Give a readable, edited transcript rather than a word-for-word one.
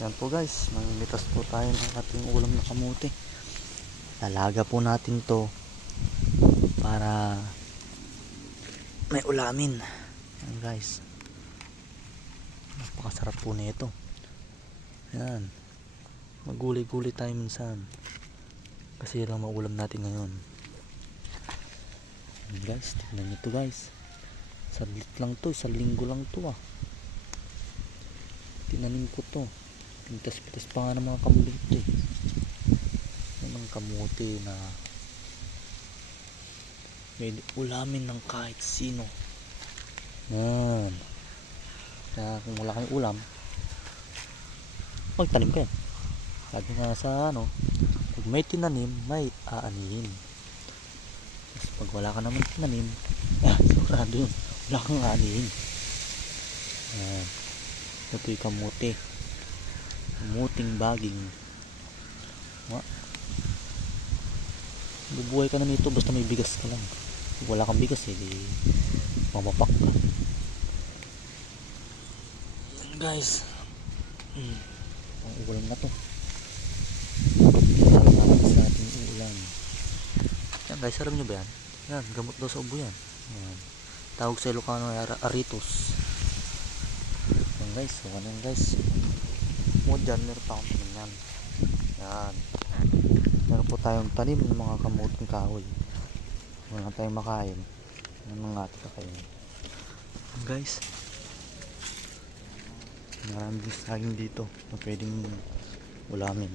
Yan po guys, mangingitas po tayo ng ating ulam na kamuti. Lalaga po natin to para may ulamin. Yan guys, napakasarap po nito. Yan, magulay-gulay tayo minsan kasi lang maulam natin ngayon. Yan guys, tignan nyo to guys, saglit lang to, isang linggo lang to tinanim ko to. Pitas-pitas pa nga ng mga kamuti ito yan ang kamuti na may ulamin ng kahit sino. Yan, kaya kung wala kayong ulam, tanim kayo. Sabi nga sa pag may tinanim may aanihin. Tapos pag wala ka naman tinanim, sigurado yun, wala kang aanihin. Yan, ito yung kamuti, kamuting baging. Bubuhay ka na nito basta may bigas ka lang. Kung wala kang bigas di mamapak ka. Yan guys, ang ulam na to, salamat sa ating ulam. Yan guys, alam nyo ba yan? Yan, gamot daw sa ubo yan. Yan, tawag sa Ilocano ay aritos. Yan guys, so yan guys, mo dyan meron pa akong tingnan. Yan, meron po tayong tanim ng mga kamuting kahoy. Wala tayong makain, yan mga kakain. Yan guys, maraming saging dito na pwedeng ulamin.